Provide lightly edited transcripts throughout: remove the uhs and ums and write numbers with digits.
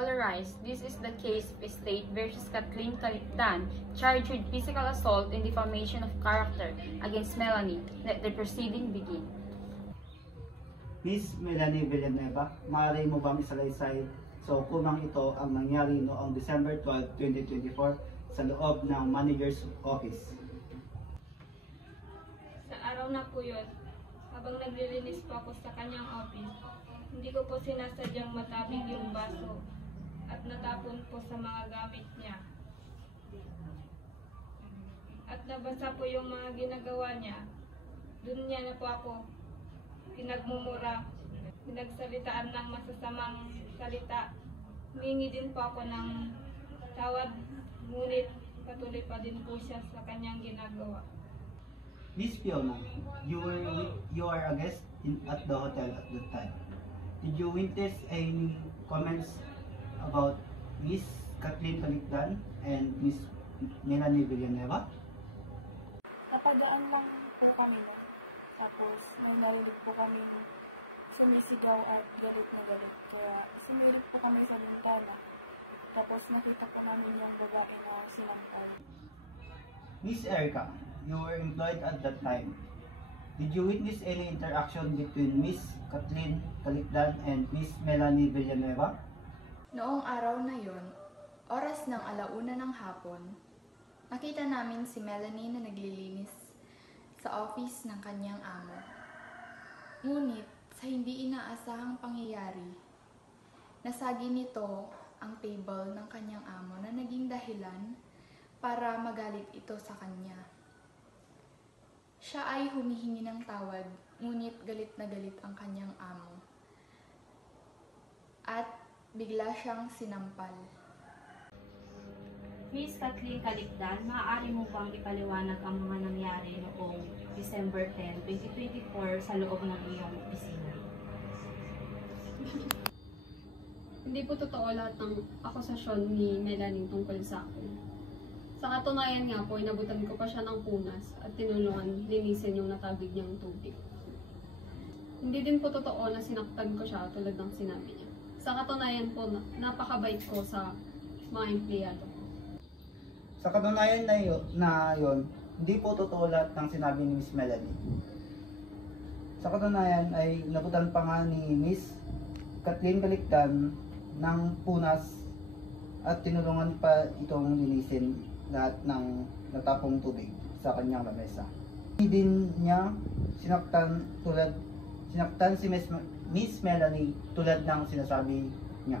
All rise. This is the case of State versus Kathleen Calicdan, charged with physical assault and defamation of character against Melanie. Let the proceeding begin. Miss Melanie Villanueva, maaari mo bang isalaysay sa hukumang ito ang nangyari noong December 12, 2024 sa loob ng manager's office? Sa araw na po yun, habang naglilinis po ako sa kanyang office, hindi ko po sinasadyang matabig yung baso at natapon po sa mga gamit niya. At nabasa po yung mga ginagawa niya. Doon niya na po ako pinagmumura, pinagsalitaan ng masasamang salita. Humingi din po ako ng tawad, ngunit patuloy pa din po siya sa kanyang ginagawa. Miss Fiona, you are a guest at the hotel at that time. Did you witness any comments about Miss Kathleen Calicdan and Miss Melanie Villanueva? Napadaan lang po kami nun. Tapos, may narinig po kami sumisigaw at galit na galit. Kaya, sinirit po kami sa bintana. Tapos, nakita po namin yung babae na sinampal. Miss Erica, you were employed at that time. Did you witness any interaction between Miss Kathleen Calicdan and Miss Melanie Villanueva? Noong araw na yon, oras ng 1:00 ng hapon, nakita namin si Melanie na naglilinis sa office ng kanyang amo. Ngunit sa hindi inaasahang pangyayari, nasagi nito ang table ng kanyang amo na naging dahilan para magalit ito sa kanya. Siya ay humihingi ng tawad, ngunit galit na galit ang kanyang amo. At bigla siyang sinampal. Miss Kathleen Calicdan, maaari mo bang ipaliwanag ang mga nangyari noong December 10, 2024 sa loob ng iyong opisina? Hindi po totoo lahat ng akusasyon ni Melanie tungkol sa akin. Sa katunayan nga po, inabutan ko pa siya ng punas at tinulungan linisin yung natabig niyang tubig. Hindi din po totoo na sinaktan ko siya tulad ng sinabi niya. Sa katunayan po, napakabait ko sa mga empleyado. Sa katunayan na yon, hindi po totoo lahat ng sinabi ni Miss Melanie. Sa katunayan ay nabutan pa nga ni Miss Kathleen Calicdan ng punas at tinulungan pa itong linisin lahat ng natapong tubig sa kanyang lamesa. Hindi din niya sinaktan si Miss Melanie tulad ng sinasabi niya.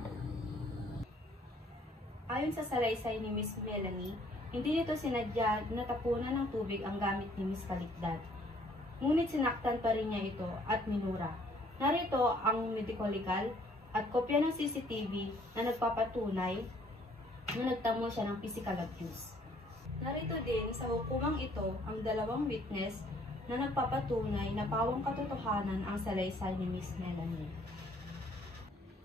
Ayon sa salaysay ni Miss Melanie, hindi nito sinadya na tapunan ng tubig ang gamit ni Miss Calicdan. Ngunit sinaktan pa rin niya ito at minura. Narito ang medical legal at kopya ng CCTV na nagpapatunay na nagtamo siya ng physical abuse. Narito din sa hukumang ito ang 2 witness na nagpapatunay na pawang katotohanan ang salaysay ni Miss Melanie.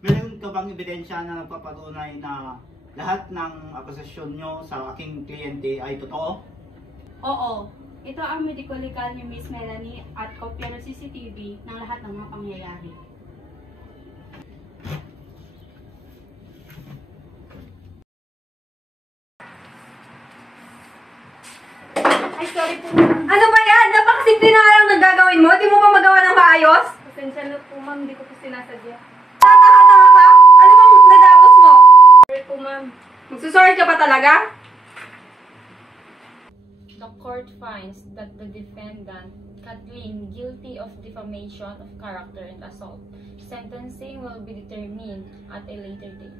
Meron ka bang ebidensya na nagpapatunay na lahat ng akusasyon nyo sa aking kliyente ay totoo? Oo, ito ang medical legal ni Miss Melanie at kopya ng CCTV ng lahat ng mga pangyayari. Ay, sorry po. Ano ba yan? Napakasimple na lang nagagawin mo? Di mo pa magawa ng maayos? Pasensya na po ma'am, hindi ko po sinasadya. Tataka-taka ka? Ano bang nadapos mo? Sorry po ma'am. Magsusorry ka pa talaga? The court finds that the defendant, Kathleen, guilty of defamation of character and assault. Sentencing will be determined at a later date.